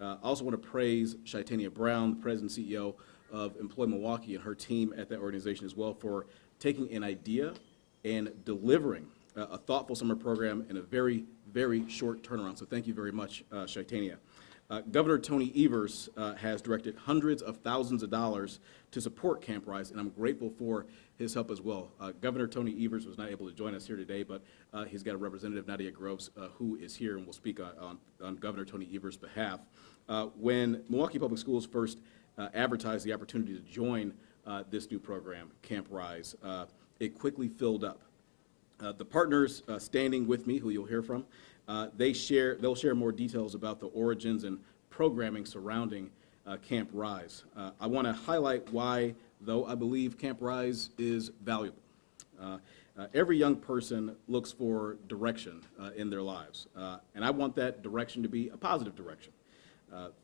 I also want to praise Chytania Brown, the president and CEO of Employ Milwaukee, and her team at that organization as well for taking an idea and delivering a thoughtful summer program in a very, very short turnaround. So thank you very much, Chytania. Governor Tony Evers has directed hundreds of thousands of dollars to support Camp Rise, and I'm grateful for his help as well. Governor Tony Evers was not able to join us here today, but he's got a representative, Nadia Groves, who is here and will speak on Governor Tony Evers' behalf. When Milwaukee Public Schools first advertised the opportunity to join this new program, Camp Rise, it quickly filled up. The partners standing with me, who you'll hear from, they'll share more details about the origins and programming surrounding Camp Rise. I want to highlight why, though, I believe Camp Rise is valuable. Every young person looks for direction in their lives, and I want that direction to be a positive direction.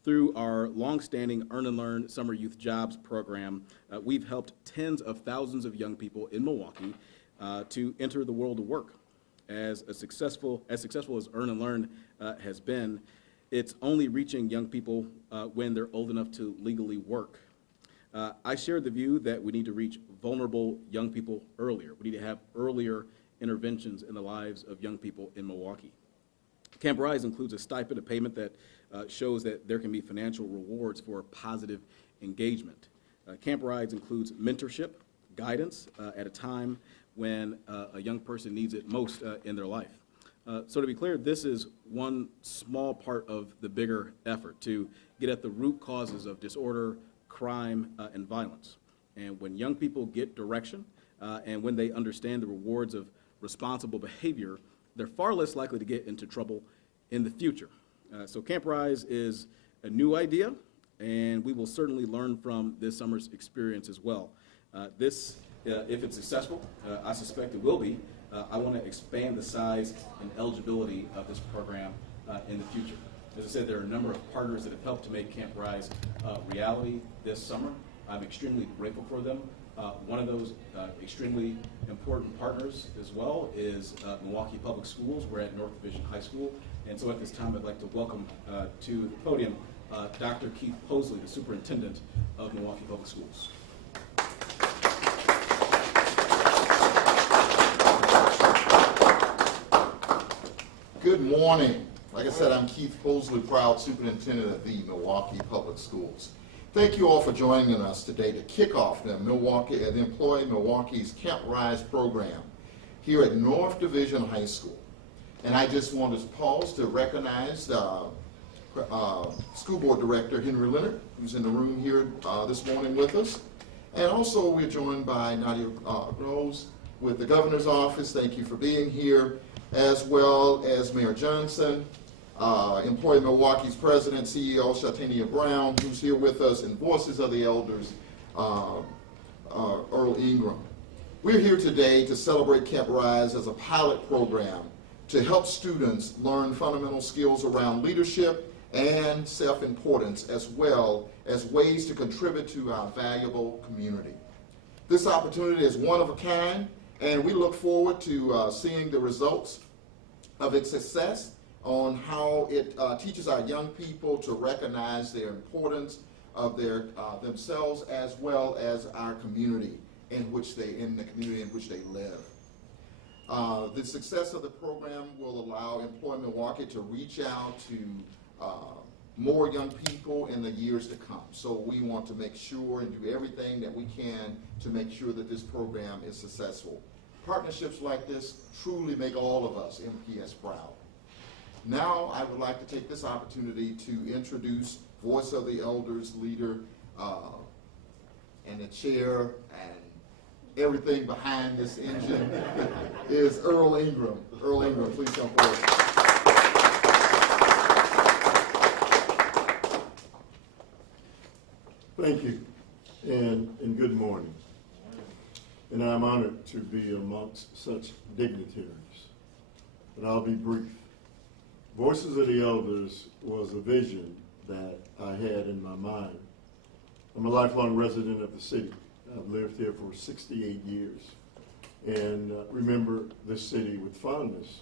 Through our longstanding Earn and Learn Summer Youth Jobs program, we've helped tens of thousands of young people in Milwaukee to enter the world of work. As successful as Earn and Learn has been, it's only reaching young people when they're old enough to legally work. I share the view that we need to reach vulnerable young people earlier. We need to have earlier interventions in the lives of young people in Milwaukee. Camp Rise includes a stipend, a payment that shows that there can be financial rewards for positive engagement. Camp Rise includes mentorship, guidance at a time when a young person needs it most in their life. So to be clear, this is one small part of the bigger effort to get at the root causes of disorder, crime, and violence. And when young people get direction and when they understand the rewards of responsible behavior, they're far less likely to get into trouble in the future. So Camp Rise is a new idea, and we will certainly learn from this summer's experience as well. If it's successful, I suspect it will be, I want to expand the size and eligibility of this program in the future. As I said, there are a number of partners that have helped to make Camp Rise reality this summer. I'm extremely grateful for them. One of those extremely important partners as well is Milwaukee Public Schools. We're at North Division High School. And so at this time, I'd like to welcome to the podium Dr. Keith Posley, the superintendent of Milwaukee Public Schools. Good morning. Like I said, I'm Keith Posley, proud superintendent of the Milwaukee Public Schools. Thank you all for joining us today to kick off the Employ Milwaukee's Camp Rise program here at North Division High School. And I just want to pause to recognize the School Board Director Henry Leonard, who's in the room here this morning with us. And also we're joined by Nadia Groves with the Governor's Office. Thank you for being here, as well as Mayor Johnson, Employ Milwaukee's President, CEO Chytania Brown, who's here with us, and Voices of the Elders, Earl Ingram. We're here today to celebrate Camp Rise as a pilot program to help students learn fundamental skills around leadership and self-importance, as well as ways to contribute to our valuable community. This opportunity is one of a kind, and we look forward to seeing the results of its success on how it teaches our young people to recognize their importance of themselves, as well as our community in the community in which they live. The success of the program will allow Employ Milwaukee to reach out to more young people in the years to come. So we want to make sure and do everything that we can to make sure that this program is successful. Partnerships like this truly make all of us MPS proud. Now I would like to take this opportunity to introduce Voice of the Elders leader and the chair and everything behind this engine is Earl Ingram. Earl Ingram, please come forward. Thank you, and good morning. And I'm honored to be amongst such dignitaries. But I'll be brief. Voices of the Elders was a vision that I had in my mind. I'm a lifelong resident of the city. I've lived here for 68 years and remember this city with fondness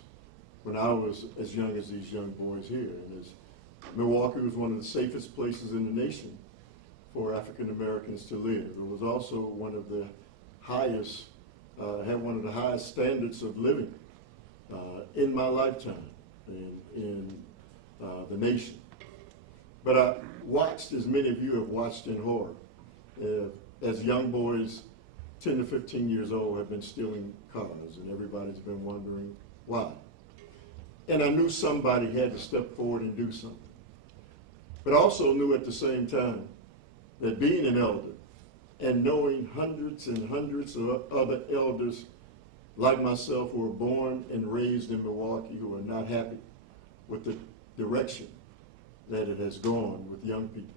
when I was as young as these young boys here. And as Milwaukee was one of the safest places in the nation for African Americans to live. It was also one of the highest, had one of the highest standards of living in my lifetime in the nation. But I watched, as many of you have watched in horror, as young boys 10 to 15 years old have been stealing cars, and everybody's been wondering why. And I knew somebody had to step forward and do something. But I also knew at the same time that being an elder and knowing hundreds and hundreds of other elders like myself who were born and raised in Milwaukee who are not happy with the direction that it has gone with young people,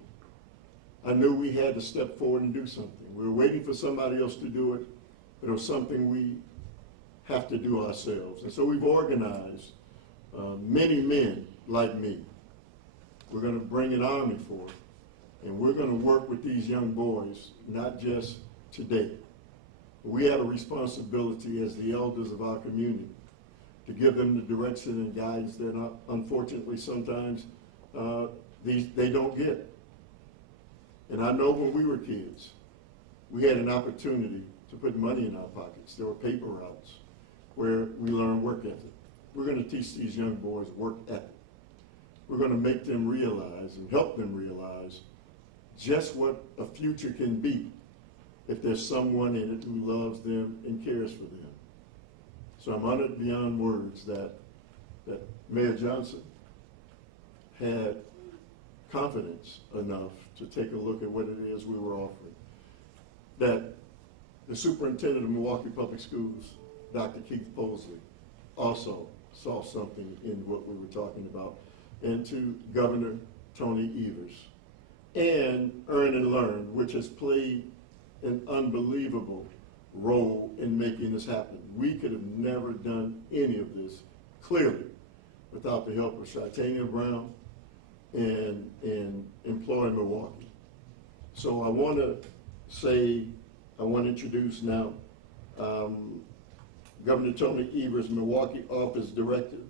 I knew we had to step forward and do something. We were waiting for somebody else to do it, but it was something we have to do ourselves. And so we've organized many men like me. We're going to bring an army for it, and we're going to work with these young boys, not just today. We have a responsibility as the elders of our community to give them the direction and guidance that unfortunately sometimes they don't get. And I know when we were kids, we had an opportunity to put money in our pockets. There were paper routes where we learned work ethic. We're going to teach these young boys work ethic. We're going to make them realize and help them realize just what a future can be if there's someone in it who loves them and cares for them. So I'm honored beyond words that Mayor Johnson had confidence enough to take a look at what it is we were offering. That the superintendent of Milwaukee Public Schools, Dr. Posley, also saw something in what we were talking about, and to Governor Tony Evers, and Earn and Learn, which has played an unbelievable role in making this happen. We could have never done any of this, clearly, without the help of Chytania Brown and Employ Milwaukee. So I want to introduce now Governor Tony Evers' Milwaukee Office Director,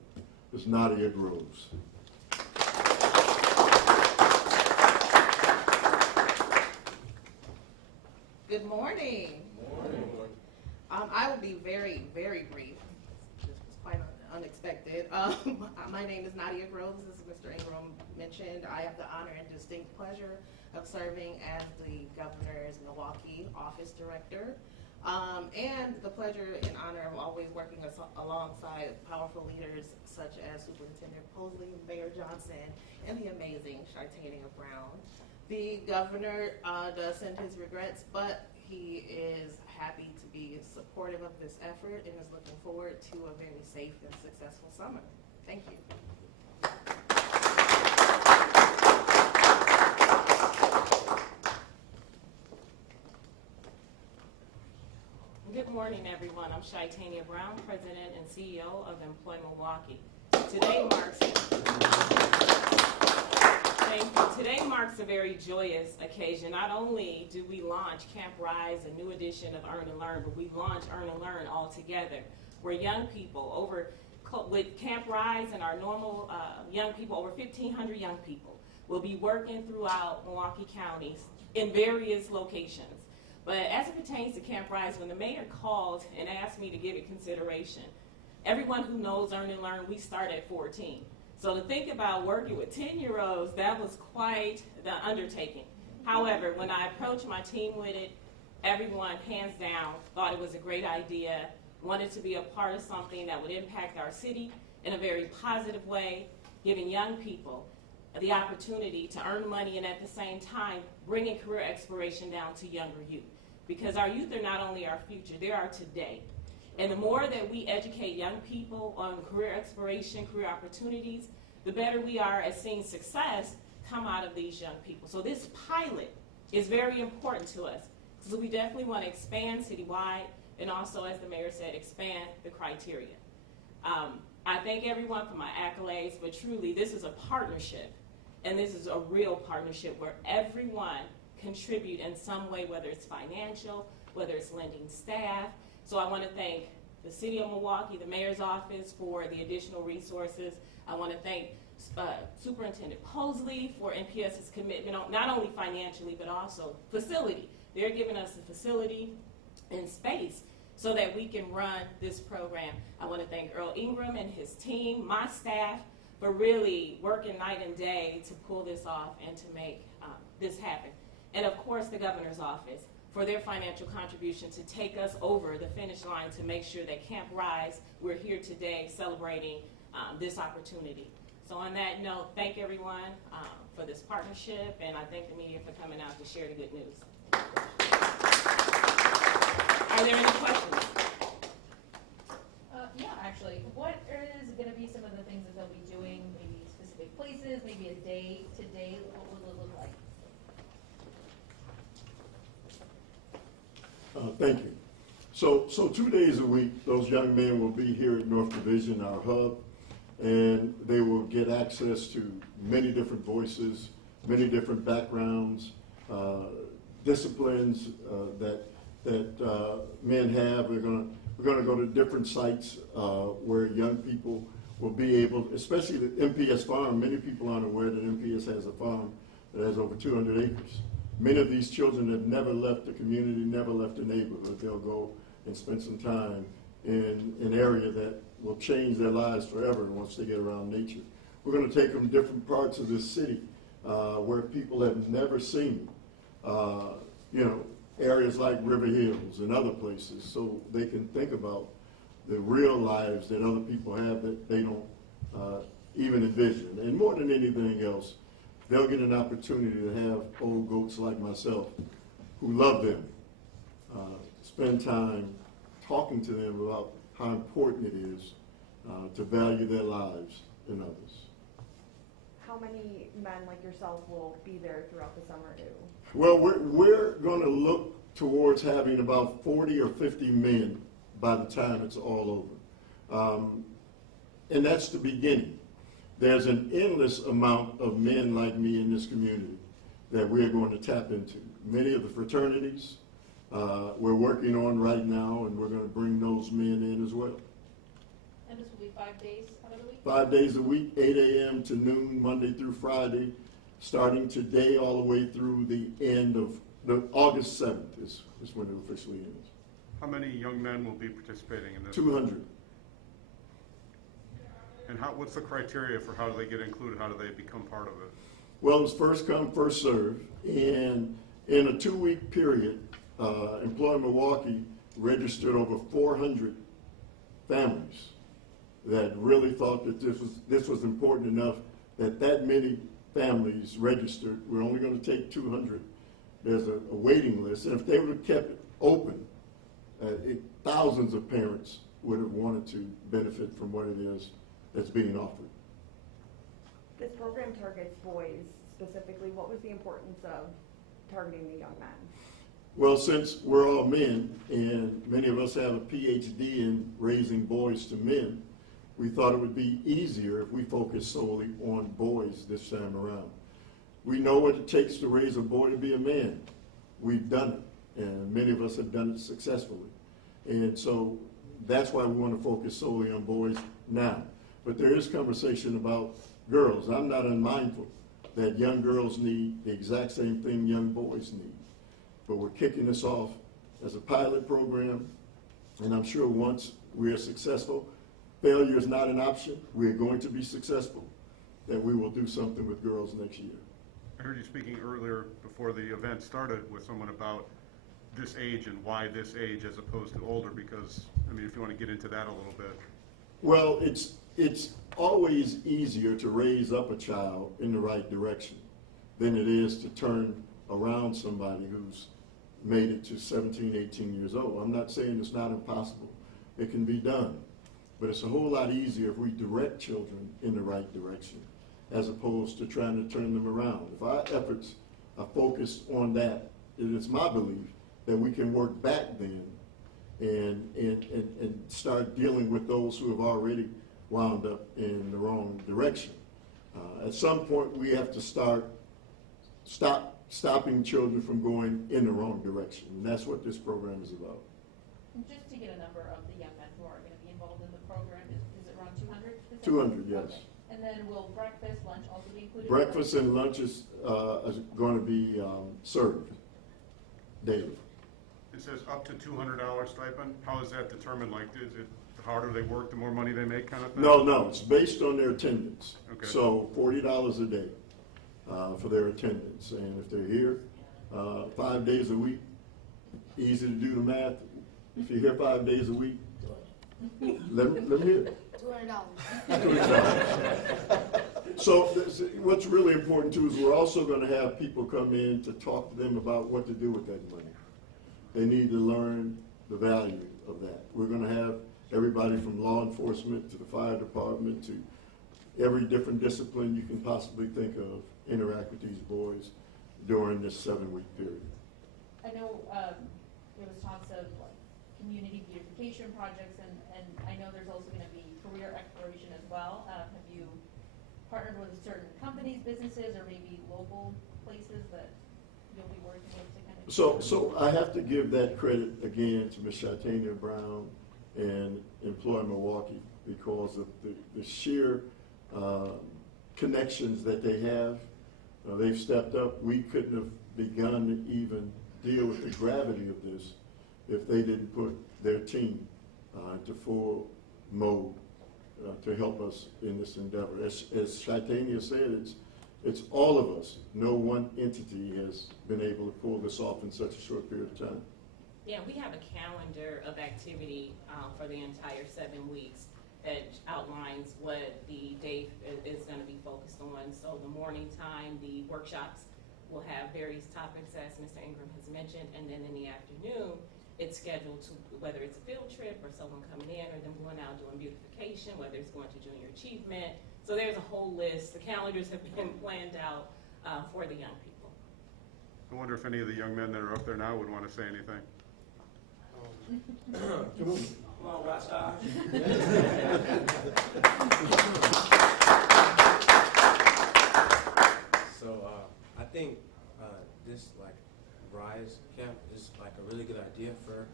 Ms. Nadia Groves. Good morning. Morning. I will be very, very brief. This was quite unexpected. My name is Nadia Groves, as Mr. Ingram mentioned. I have the honor and distinct pleasure of serving as the Governor's Milwaukee Office Director. And the pleasure and honor of always working alongside powerful leaders such as Superintendent Posley, Mayor Johnson, and the amazing Chytania Brown. The governor does send his regrets, but he is happy to be supportive of this effort and is looking forward to a very safe and successful summer. Thank you. Good morning, everyone. I'm Chytania Brown, President and CEO of Employ Milwaukee. Today marks a very joyous occasion. Not only do we launch Camp Rise, a new edition of Earn and Learn, but we launch Earn and Learn all together, where young people, with Camp Rise and our normal young people, over 1,500 young people, will be working throughout Milwaukee counties in various locations. But as it pertains to Camp Rise, when the mayor called and asked me to give it consideration, everyone who knows Earn and Learn, we start at 14. So to think about working with 10-year-olds, that was quite the undertaking. However, when I approached my team with it, everyone, hands down, thought it was a great idea, wanted to be a part of something that would impact our city in a very positive way, giving young people the opportunity to earn money and at the same time bringing career exploration down to younger youth. Because our youth are not only our future, they are today. And the more that we educate young people on career exploration, career opportunities, the better we are at seeing success come out of these young people. So this pilot is very important to us. So we definitely want to expand citywide and also, as the mayor said, expand the criteria. I thank everyone for my accolades, but truly this is a partnership. And this is a real partnership where everyone contribute in some way, whether it's financial, whether it's lending staff. So I want to thank the City of Milwaukee, the Mayor's Office for the additional resources. I want to thank Superintendent Posley for MPS's commitment, not only financially, but also facility. They're giving us a facility and space so that we can run this program. I want to thank Earl Ingram and his team, my staff, for really working night and day to pull this off and to make this happen. And of course, the governor's office for their financial contribution to take us over the finish line to make sure that Camp Rise, we're here today celebrating this opportunity. So on that note, thank everyone for this partnership, and I thank the media for coming out to share the good news. Are there any questions? Yeah, actually, what is going to be some of the things that they'll be doing? Maybe specific places, maybe a day to day. What will it look like? Thank you. So 2 days a week, those young men will be here at North Division, our hub, and they will get access to many different voices, many different backgrounds, disciplines that men have. We're going to go to different sites where young people will be able, especially the MPS farm. Many people aren't aware that MPS has a farm that has over 200 acres. Many of these children have never left the community, never left the neighborhood. They'll go and spend some time in an area that will change their lives forever once they get around nature. We're going to take them to different parts of this city where people have never seen, areas like River Hills and other places, so they can think about the real lives that other people have that they don't even envision. And more than anything else, they'll get an opportunity to have old goats like myself who love them, spend time talking to them about how important it is to value their lives and others. How many men like yourself will be there throughout the summer too? Well, we're going to look towards having about 40 or 50 men by the time it's all over. And that's the beginning. There's an endless amount of men like me in this community that we're going to tap into. Many of the fraternities we're working on right now, and we're going to bring those men in as well. And this will be 5 days out of the week? 5 days a week, 8 a.m. to noon, Monday through Friday, starting today all the way through the end of August 7th is when it officially ends. How many young men will be participating in this? 200. And what's the criteria for how do they get included? How do they become part of it? Well, it's first come, first served. And in a 2-week period, Employ Milwaukee registered over 400 families that really thought that this was important enough that many families registered. We're only going to take 200. There's a waiting list. And if they would have kept it open, thousands of parents would have wanted to benefit from what it is that's being offered. This program targets boys specifically. What was the importance of targeting the young men? Well, since we're all men, and many of us have a PhD in raising boys to men, we thought it would be easier if we focused solely on boys this time around. We know what it takes to raise a boy to be a man. We've done it, and many of us have done it successfully. And so that's why we want to focus solely on boys now. But there is conversation about girls. I'm not unmindful that young girls need the exact same thing young boys need. But we're kicking this off as a pilot program, and I'm sure once we are successful, failure is not an option. We're going to be successful, that we will do something with girls next year. I heard you speaking earlier before the event started with someone about this age and why this age as opposed to older, because, I mean, if you want to get into that a little bit. Well, it's always easier to raise up a child in the right direction than it is to turn around somebody who's made it to 17, 18 years old. I'm not saying it's not impossible. It can be done. But it's a whole lot easier if we direct children in the right direction as opposed to trying to turn them around. If our efforts are focused on that, it is my belief that we can work back then and start dealing with those who have already wound up in the wrong direction. At some point, we have to stop stopping children from going in the wrong direction. And that's what this program is about. And just to get a number of the young men who are going to be involved in the program, is it around 200? 200, yes. Okay. And And then will breakfast, lunch also be included? Breakfast and lunch is going to be served daily. It says up to $200 stipend. How is that determined? Like, is it the harder they work, the more money they make kind of thing? No, it's based on their attendance. Okay. So $40 a day for their attendance. And if they're here 5 days a week, easy to do the math. If you're here 5 days a week, let me hear it. $200. So what's really important too is we're also going to have people come in to talk to them about what to do with that money. They need to learn the value of that. We're going to have everybody from law enforcement to the fire department to every different discipline you can possibly think of interact with these boys during this 7-week period. I know there was talks of like community beautification projects, and I know there's also going to be career exploration as well. Have you partnered with certain companies, businesses, or maybe local places that you'll be working with to kind of? So I have to give that credit again to Ms. Chytania Brown and Employ Milwaukee because of the sheer connections that they have. They've stepped up. We couldn't have begun to even deal with the gravity of this if they didn't put their team to full mode to help us in this endeavor. As Chytania said, it's all of us. No one entity has been able to pull this off in such a short period of time. Yeah, we have a calendar of activity for the entire 7 weeks that outlines what the day is going to be focused on. So the morning time, the workshops will have various topics, as Mr. Ingram has mentioned, and then in the afternoon, it's scheduled to, whether it's a field trip or someone coming in or them going out doing beautification, whether it's going to junior achievement. So there's a whole list. The calendars have been planned out for the young people. I wonder if any of the young men that are up there now would want to say anything. Come on, Rockstar. So I think this like Rise camp is like a really good idea for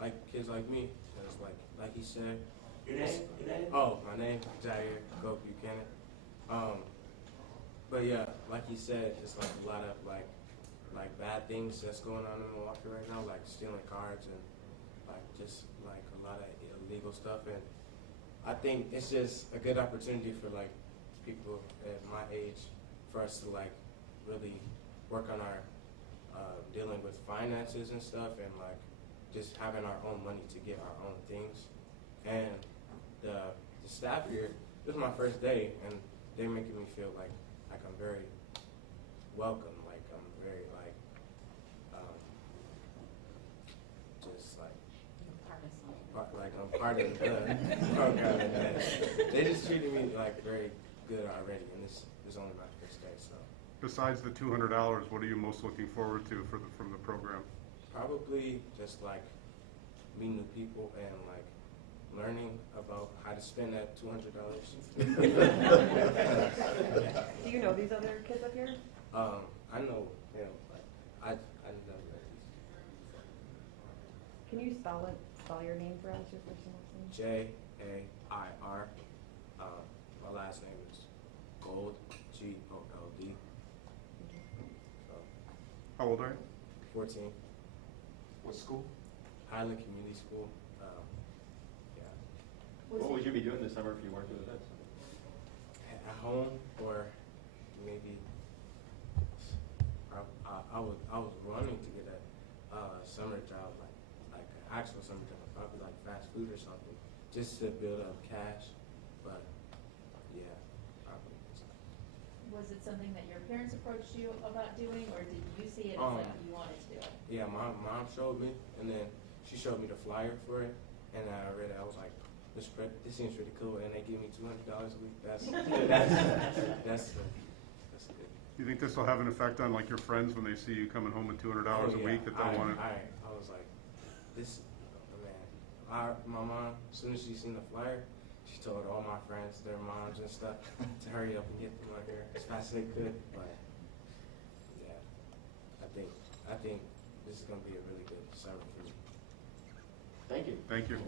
like kids like me. Cause like he said. Your name? Oh, my name Jair Go Buchanan. But yeah, like he said, it's like a lot of like bad things that's going on in Milwaukee right now, like stealing cards and like just like a lot of illegal stuff. And I think it's just a good opportunity for like people at my age for us to like really work on our dealing with finances and stuff, and like just having our own money to get our own things. And the staff here, this is my first day, and they're making me feel like I'm very welcome, like I'm very like just like I'm part of the program. They just treated me like very good already, and this is only my first day. So Besides the $200, what are you most looking forward to from the program? probably just like meeting new people and like learning about how to spend that $200. Do you know these other kids up here? I know him, but I know that. Can you spell your name for us, your first and last name? Jair. My last name is Gold, Gold. So, How old are you? 14, What school? Highland Community School. Yeah, What would you be doing this summer if you weren't doing this? at home or maybe I was running to get a summer job, like an actual summer job, probably like fast food or something, just to build up cash. But yeah, probably. Was it something that your parents approached you about doing, or did you see it as like you wanted to do it? Yeah, my mom showed me, and then she showed me the flyer for it, and I read it. I was like, this seems pretty cool, and they give me $200 a week. That's good. You think this will have an effect on like your friends when they see you coming home with $200 a week that they'll want to? I was like, this, man. My mom, as soon as she seen the flyer, she told all my friends, their moms and stuff, to hurry up and get them out here as fast as they could. But yeah, I think this is gonna be a really good summer for me. Thank you. Thank you.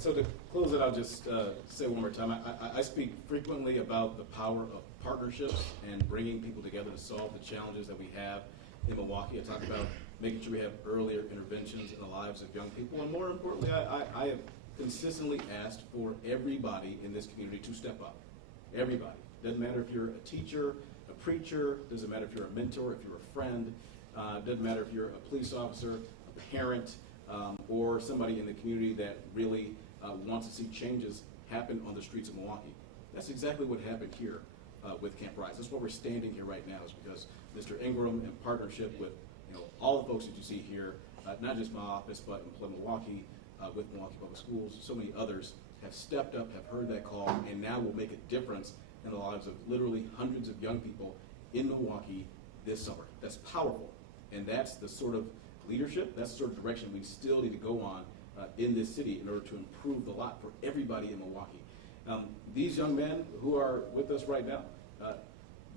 So to close it, I'll just say one more time, I speak frequently about the power of partnerships and bringing people together to solve the challenges that we have in Milwaukee. I talk about making sure we have earlier interventions in the lives of young people, and more importantly, I have consistently asked for everybody in this community to step up. Everybody. Doesn't matter if you're a teacher, a preacher, doesn't matter if you're a mentor, if you're a friend, doesn't matter if you're a police officer, a parent, or somebody in the community that really wants to see changes happen on the streets of Milwaukee. That's exactly what happened here with Camp Rise. That's why we're standing here right now, is because Mr. Ingram, in partnership with all the folks that you see here, not just my office, but Employ Milwaukee, with Milwaukee Public Schools, so many others have stepped up, have heard that call, and now will make a difference in the lives of literally hundreds of young people in Milwaukee this summer. That's powerful, and that's the sort of leadership, that's the sort of direction we still need to go on in this city in order to improve the lot for everybody in Milwaukee. These young men who are with us right now,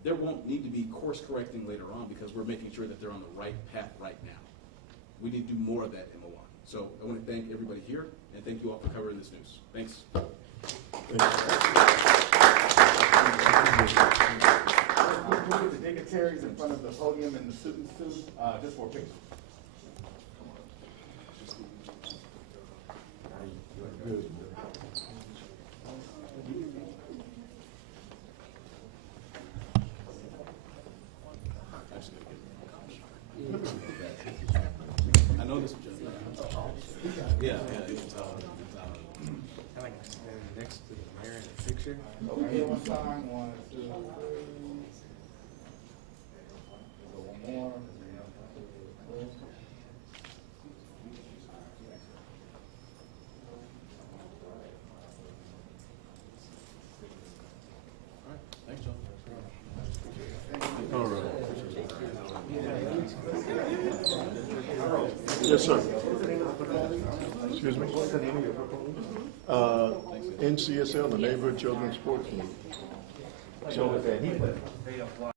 there won't need to be course correcting later on because we're making sure that they're on the right path right now. We need to do more of that in Milwaukee. So I want to thank everybody here, and thank you all for covering this news. Thanks. We'll get the dignitaries in front of the podium and the students too, just for a picture. Good. I know this. Yeah. I like to stand next to the mayor in the picture. Over here one time, 1, 2, 3. So one more. Thanks, John. All right. Yes, sir. Excuse me? NCSL, the Neighborhood Children's Sports League. So they apply.